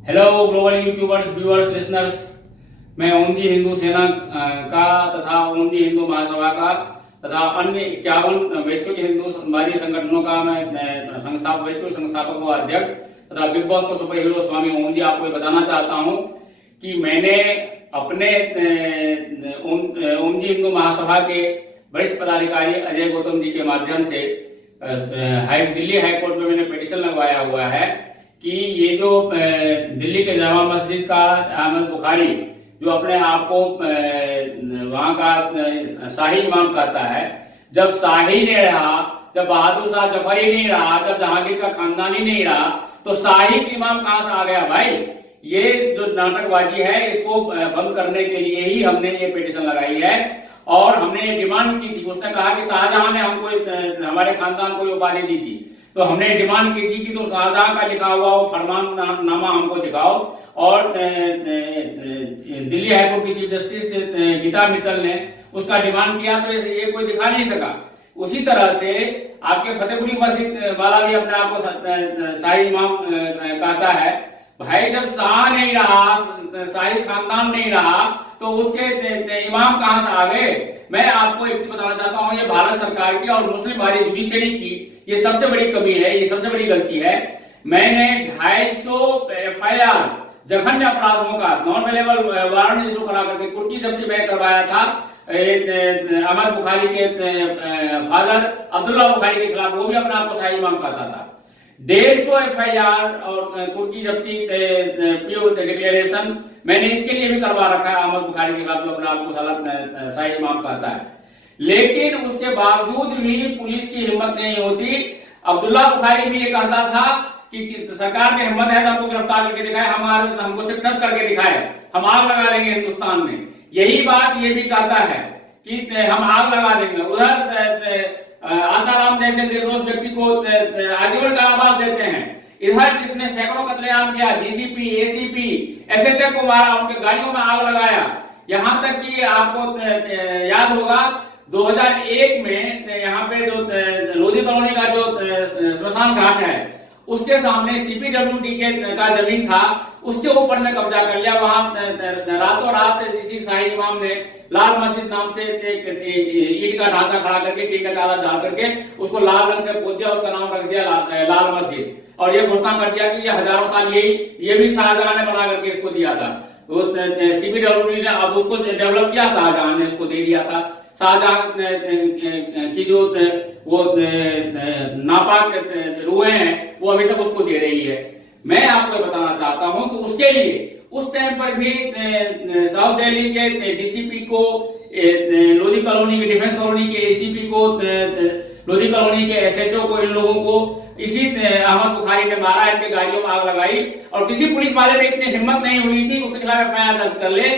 Hello global YouTubers, viewers, listeners. मैं ओमजी हिंदू सेना का तथा ओमजी हिंदू महासभा का तथा अन्य 51 वैश्विक हिंदूवादी संगठनों का मैं वैश्विक संस्थापक व अध्यक्ष तथा बिग बॉस को सुपर हीरो स्वामी ओमजी आपको ये बताना चाहता हूं कि मैंने अपने ओमजी हिंदू महासभा के वरिष्ठ पदाधिकारी अजय गौतम जी के माध्यम से दिल्ली हाईकोर्ट में मैंने पिटीशन लगवाया हुआ है कि ये जो दिल्ली के जामा मस्जिद का अहमद बुखारी जो अपने आप को वहां का शाही इमाम कहता है, जब शाही नहीं रहा, जब बहादुर शाह जफरी नहीं रहा, जब जहांगीर का खानदानी नहीं रहा, तो शाही इमाम कहां से आ गया भाई? ये जो नाटकबाजी है इसको बंद करने के लिए ही हमने ये पिटीशन लगाई है और हमने ये डिमांड की थी। उसने कहा कि शाहजहां ने हमको हमारे खानदान को उपाधि दी थी, तो हमने डिमांड की थी कि तुम शाहजहां का लिखा हुआ वो फरमाननामा हमको दिखाओ। और दिल्ली हाईकोर्ट की चीफ जस्टिस गीता मित्तल ने उसका डिमांड किया, तो ये कोई दिखा नहीं सका। उसी तरह से आपके फतेहपुरी मस्जिद वाला भी अपने आप को शाही इमाम कहता है। भाई जब शाह नहीं रहा, शाही खानदान नहीं रहा, तो उसके इमाम कहां से आ गए? मैं आपको एक चीज बताना चाहता हूं, ये भारत सरकार की और मुस्लिम भारी जुडिशरी की ये सबसे बड़ी कमी है, ये सबसे बड़ी गलती है। मैंने 250 FIR जघन्य अपराधों का नॉन अवेलेबल वारंट इशू करा करके कुर्की जब्ती में करवाया था अहमद बुखारी के फादर अब्दुल्ला बुखारी के खिलाफ। वो भी अपने आप को शाही इमाम कहता था। 150 FIR और कुर्की जब्ती डिक्लेरेशन मैंने इसके लिए भी करवा रखा है अहमद बुखारी के खिलाफ, जो अपने आप को शाही इमाम कहता है। लेकिन उसके बावजूद भी पुलिस की हिम्मत नहीं होती। अब्दुल्ला बुखारी भी ये कहता था कि सरकार की हिम्मत है तो हमको गिरफ्तार करके दिखाए, हमको सिर्फ टच करके दिखाए, हम आग लगा देंगे हिंदुस्तान में। यही बात ये भी कहता है कि हम आग लगा देंगे। उधर आसाराम जैसे निर्दोष व्यक्ति को आजीवन कारावास देते हैं, इधर जिसने सैकड़ों कत्लेआम किया, DCP, ACP, SHF को मारा, उनके गाड़ियों में आग लगाया। यहां तक कि आपको याद होगा 2001 में यहाँ पे जो लोधी कॉलोनी का जो श्मशान घाट है उसके सामने CPWD का जमीन था, उसके ऊपर में कब्जा कर लिया। वहां रातों रात इसी शाही इमाम ने लाल मस्जिद नाम से ईट का ढांचा खड़ा करके, टीक का चादर डाल करके उसको लाल रंग से पोत दिया, उसका नाम रख दिया लाल मस्जिद, और ये घोषणा कर दिया कि ये हजारों साल ये भी शाहजहां ने बना करके इसको दिया था। वो CPWD ने अब उसको डेवलप किया, शाहजहां ने उसको दे दिया था। शाहजहां की जो वो नापाक रुएं हैं वो अभी तक उसको दे रही है। मैं आपको बताना चाहता हूं कि उसके लिए उस टाइम पर भी साउथ दिल्ली के DCP को, लोधी कॉलोनी के डिफेंस कॉलोनी के ACP को, लोधी कॉलोनी के SHO को, इन लोगों को इसी अहमद बुखारी ने मारा, इनके गाड़ियों में आग लगाई और किसी पुलिस वाले में इतनी हिम्मत नहीं हुई थी उसके खिलाफ FIR दर्ज कर ले।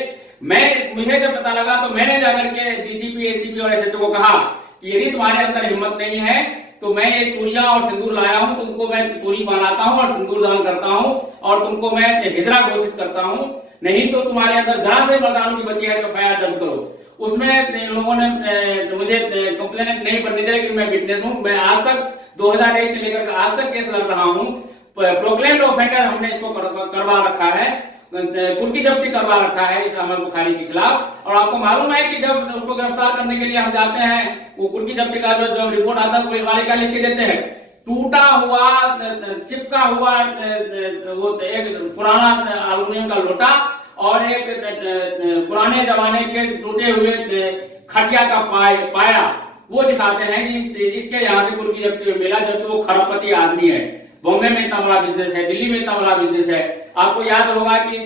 मुझे जब पता लगा तो मैंने जाकर के DCP, ACP और SHO को कहा कि यदि तुम्हारे अंदर हिम्मत नहीं है तो मैं ये चूड़ियां और सिंदूर लाया हूं, तुमको मैं चूड़ी पहनाता हूं और सिंदूर दान करता हूं और तुमको मैं हिजरा घोषित करता हूं, नहीं तो तुम्हारे अंदर जरा से मर्दान की बची है तो FIR दर्ज करो। उसमें लोगों ने मुझे कंप्लेंट नहीं पढ़नी चाहिए, लेकिन मैं विटनेस हूं। मैं आज तक 2001 से लेकर आज तक केस लड़ रहा हूं। प्रोक्लेम्ड ऑफेंडर हमने इसको करवा रखा है, कुर्की जब्ती करवा रखा है इस अहमद बुखारी के खिलाफ। और आपको मालूम है कि जब उसको गिरफ्तार करने के लिए हम जाते हैं, वो कुर्की जब्ती का जो रिपोर्ट आता है पुलिस वाले क्या लिख के देते हैं? टूटा हुआ, चिपका हुआ वो एक पुराना एल्युमिनियम का लोटा और एक पुराने जमाने के टूटे हुए खटिया का पाया वो दिखाते हैं कि इसके यहाँ से कुर्की जब्ती मिला, जबकि वो खरबपति आदमी है। बॉम्बे में इतना बड़ा बिजनेस है, दिल्ली में इतना बड़ा बिजनेस है। आपको याद होगा कि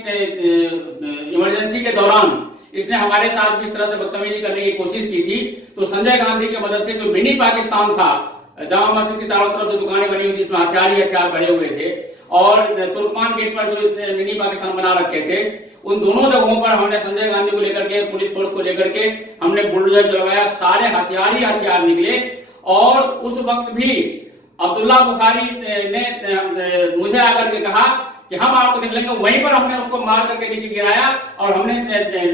इमरजेंसी के दौरान इसने हमारे साथ भी इस तरह से बदतमीजी करने की कोशिश की थी, तो संजय गांधी की मदद से जो मिनी पाकिस्तान था, जामा मस्जिद की चारों तरफ जो दुकानें बनी हुई थी जिसमें हथियार बड़े हुए थे, और तुर्कमान गेट पर जो मिनी पाकिस्तान बना रखे थे, उन दोनों जगहों पर हमने संजय गांधी को लेकर के, पुलिस फोर्स को लेकर के हमने बुलडोजर चलवाया, सारे हथियार निकले। और उस वक्त भी अब्दुल्ला बुखारी ने मुझे आकर के कहा कि हम आपको देख लेंगे, वहीं पर हमने उसको मार करके नीचे गिराया और हमने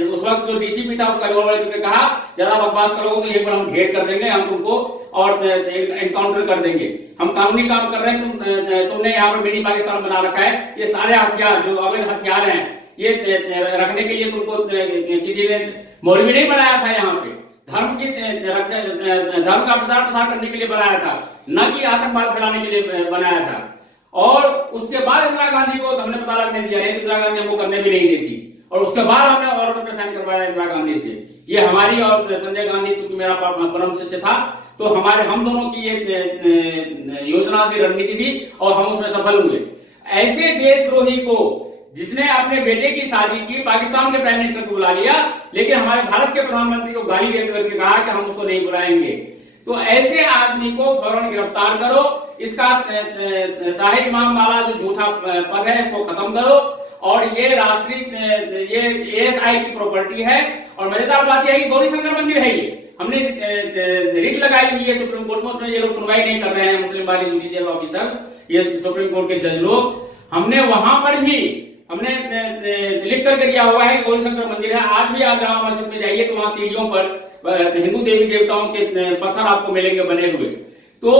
उस वक्त जो DCP था उसका रिवॉल्वर लेकर कहा जरा बकवास करोगे तो यहीं पर हम घेर कर देंगे, हम तुमको और एनकाउंटर कर देंगे। हम कानूनी काम कर रहे हैं, तुमने यहाँ पर मिनी पाकिस्तान बना रखा है। ये सारे हथियार जो अवैध हथियार हैं, ये रखने के लिए तुमको किसी ने मौलवी नहीं बनाया था। यहाँ पे धर्म का प्रसार करने के लिए बनाया था, न कि आतंकवाद फैलाने के लिए बनाया था। और उसके बाद इंदिरा गांधी को हमने पता लगने दिया, नहीं तो इंदिरा गांधी हमको करने भी नहीं देती। और उसके बाद हमने ऑर्डर पे साइन करवाया इंदिरा गांधी से। ये हमारी और संजय गांधी, चूंकि मेरा परम शिष्य था, तो हम दोनों की एक योजना से रणनीति थी और हम उसमें सफल हुए। ऐसे देशद्रोही को, जिसने अपने बेटे की शादी की, पाकिस्तान के प्राइम मिनिस्टर को बुला लिया, लेकिन हमारे भारत के प्रधानमंत्री को गाली दे करके कहा कि हम उसको नहीं बुलाएंगे, तो ऐसे आदमी को फौरन गिरफ्तार करो। इसका शाही इमाम वाला जो झूठा पद है, इसको खत्म करो। और ये राष्ट्रीय ये ASI की प्रॉपर्टी है। और मजेदार बात यह है कि गौरी शंकर मंदिर है। ये हमने रिट लगाई हुई है सुप्रीम कोर्ट में, उसमें ये लोग सुनवाई नहीं कर रहे हैं, मुस्लिम वाली जुडिशियल ऑफिसर्स, ये सुप्रीम कोर्ट के जज लोग। हमने वहां पर भी लिख करके दिया हुआ है कि गौरी शंकर मंदिर है। आज भी आप जामा मस्जिद में जाइए तो वहां सीढ़ियों पर हिंदू देवी देवताओं के पत्थर आपको मिलेंगे बने हुए। तो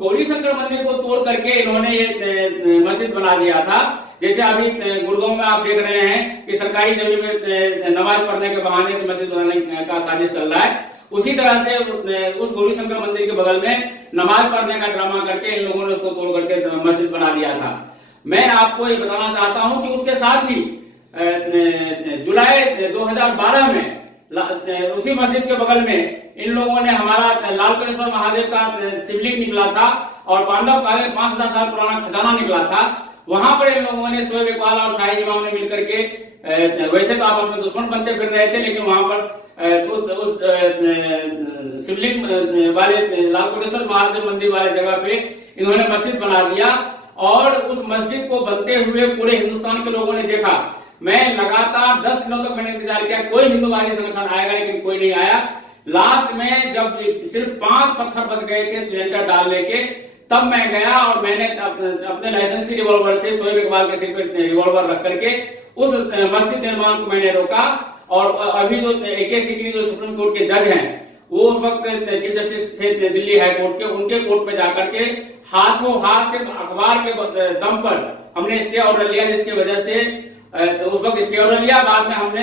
गौरी शंकर मंदिर को तोड़ करके इन्होंने ये मस्जिद बना दिया था। जैसे अभी गुड़गांव में आप देख रहे हैं कि सरकारी जमीन में नमाज पढ़ने के बहाने से मस्जिद बनाने का साजिश चल रहा है। उसी तरह से उस गौरी शंकर मंदिर के बगल में नमाज पढ़ने का ड्रामा करके इन लोगों ने उसको तोड़ करके मस्जिद बना दिया था। मैं आपको ये बताना चाहता हूं कि उसके साथ ही जुलाई 2012 में उसी मस्जिद के बगल में इन लोगों ने हमारा लालकनेश्वर महादेव का शिवलिंग निकला था और पांडव का 5000 साल पुराना खजाना निकला था। वहां पर इन लोगों ने शोएब इकबाल और शाही इमाम ने मिलकर के, वैसे तो आपस में दुश्मन बनते फिर रहे थे, लेकिन वहां पर उस शिवलिंग वाले लालकोटेश्वर महादेव मंदिर वाले जगह पे इन्होंने मस्जिद बना दिया। और उस मस्जिद को बनते हुए पूरे हिंदुस्तान के लोगों ने देखा। मैं लगातार 10 दिनों तक मैंने इंतजार किया, कोई हिंदुवादी संगठन आएगा, लेकिन कोई नहीं आया। लास्ट में जब सिर्फ 5 पत्थर बच गए थे लेंटर डालने के, तब मैं गया और मैंने अपने लाइसेंसी रिवॉल्वर से शोएब इकबाल के सिर पर रिवॉल्वर रख करके उस मस्जिद निर्माण को मैंने रोका। और अभी जो AK सिकरी जो सुप्रीम कोर्ट के जज हैं, वो उस वक्त चीफ जस्टिस थे दिल्ली हाई कोर्ट के, उनके कोर्ट पे जाकर के हाथों हाथ से अखबार के दम पर हमने स्टे ऑर्डर लिया, जिसकी वजह से उस वक्त स्टे ऑर्डर लिया। बाद में हमने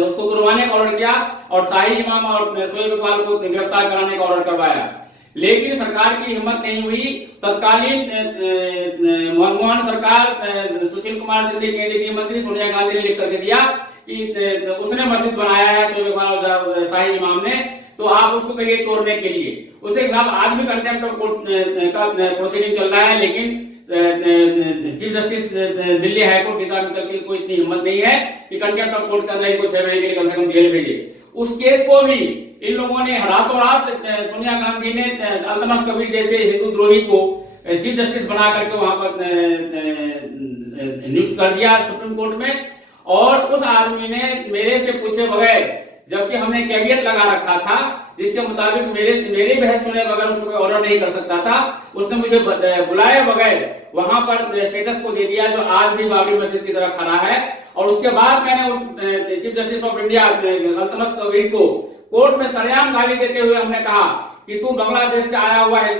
उसको तुड़वाने का ऑर्डर किया और शाही इमाम और शोएब इकबाल को गिरफ्तार कराने का ऑर्डर करवाया। लेकिन सरकार की हिम्मत नहीं हुई। तत्कालीन मनमोहन सरकार, सुशील कुमार सिंह केंद्रीय गृह मंत्री, सोनिया गांधी ने लिख करके दिया कि उसने मस्जिद बनाया है शोएब इकबाल और शाही इमाम ने, तो आप उसको कहिए तोड़ने के लिए। उसके खिलाफ आज भी कंटेम्प्ट ऑफ कोर्ट का प्रोसीडिंग चल रहा है, लेकिन chief justice Delhi high court Geeta Mittal की कोई इतनी हिम्मत नहीं है कि कंटेम्प्ट ऑफ कोर्ट के अंदर इनको 6 महीने के लिए कम से कम जेल भेजे। उस केस को भी इन लोगों ने रातों रात, सोनिया गांधी ने अल्तमश कबीर जैसे हिंदू द्रोही को चीफ जस्टिस बना करके वहां पर नियुक्त कर दिया सुप्रीम कोर्ट में। और उस आदमी ने मेरे से पूछे बगैर, जबकि हमने कैवियट लगा रखा था जिसके मुताबिक मेरे बहस सुने बगैर उसमें कोई ऑर्डर नहीं कर सकता था, उसने मुझे बुलाए बगैर वहां पर स्टेटस को दे दिया, जो आज भी बाबरी मस्जिद की तरह खड़ा है। और उसके बाद मैंने उस chief justice of India Altamash Kabir को कोर्ट में सरेआम गाली देते हुए हमने कहा कि तू बांग्लादेश से आया हुआ है,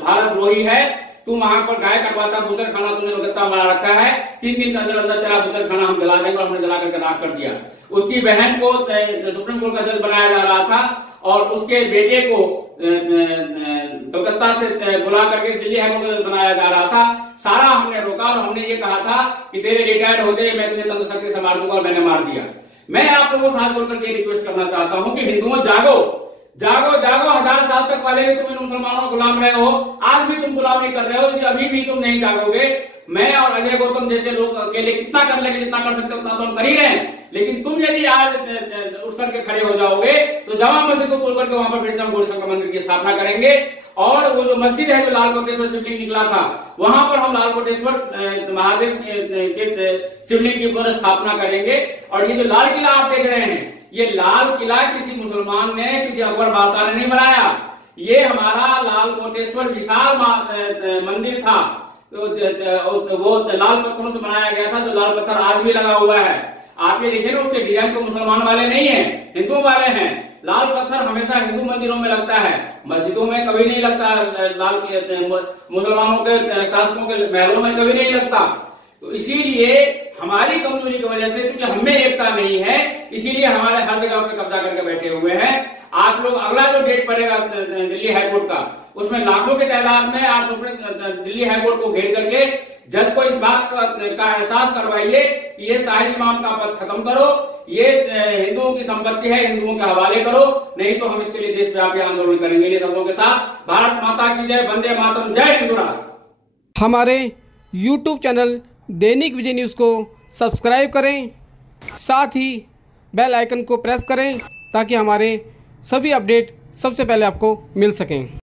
भारत द्रोही है, तू वहां पर गाय कटवाता, बुजर खाना तुमने गत्ता बना रखा है, 3 दिन के अंदर अंदर तेरा बुजर खाना हम जला देंगे। और हमने जला करके राख कर दिया। उसकी बहन को सुप्रीम कोर्ट का जज बनाया जा रहा था और उसके बेटे को कलकत्ता से बुला करके दिल्ली हाईकोर्ट का जज बनाया जा रहा था। सारा हमने रोका और हमने ये कहा था कि तेरे रिटायर्ड होते मैं तुझे तंत्र शक्ति से मार दूंगा, और मैंने मार दिया। मैं आप लोगों को हाथ जोड़कर ये रिक्वेस्ट करना चाहता हूं कि हिंदुओं जागो, जागो, जागो। 1000 साल तक पहले भी तुम इन मुसलमानों को गुलाम रहे हो, आज भी तुम गुलामी कर रहे हो, अभी भी तुम नहीं जागोगे। मैं और अजय गौतम जैसे लोग अकेले कितना कर लेंगे, जितना कर सकते उतना तो हम कर ही रहे हैं। लेकिन तुम यदि आज उठ करके खड़े हो जाओगे तो जामा मस्जिद को तोड़ करके वहां पर फिर से हम गौरी शंकर मंदिर की स्थापना करेंगे। और वो जो मस्जिद है जो लालकोटेश्वर शिवलिंग निकला था, वहां पर हम लालकोटेश्वर महादेव के शिवलिंग की पुनः स्थापना करेंगे। और ये जो लाल किला आप देख रहे हैं, ये लाल किला किसी मुसलमान ने, किसी अकबर बादशाह ने नहीं बनाया। ये हमारा लालकोटेश्वर विशाल मंदिर था, तो वो लाल पत्थरों से बनाया गया था, जो लाल पत्थर आज भी लगा हुआ है। आप ये देखिए ना, उसके डिजाइन तो मुसलमान वाले नहीं है, हिंदुओं वाले हैं। लाल पत्थर हमेशा हिंदू मंदिरों में लगता है, मस्जिदों में कभी नहीं लगता, लाल मुसलमानों के शासकों के महलों में कभी नहीं लगता। तो इसीलिए हमारी कमजोरी की वजह से, क्योंकि हमें एकता नहीं है, इसीलिए हमारे हर जगह पे कब्जा करके बैठे हुए हैं। आप लोग अगला जो डेट पड़ेगा दिल्ली हाईकोर्ट का, उसमें लाखों की तादाद में आप दिल्ली हाईकोर्ट को घेर करके जज को इस बात का एहसास करवाइए कि ये शाहिद इमाम का पद खत्म करो, ये हिंदुओं की संपत्ति है, हिंदुओं के हवाले करो, नहीं तो हम इसके लिए देशव्यापी आंदोलन करेंगे। इन शब्दों के साथ भारत माता की जय, वंदे मातरम, जय हिंदू राष्ट्र। हमारे YouTube चैनल दैनिक विजय न्यूज़ को सब्सक्राइब करें, साथ ही बेल आइकन को प्रेस करें ताकि हमारे सभी अपडेट सबसे पहले आपको मिल सकें।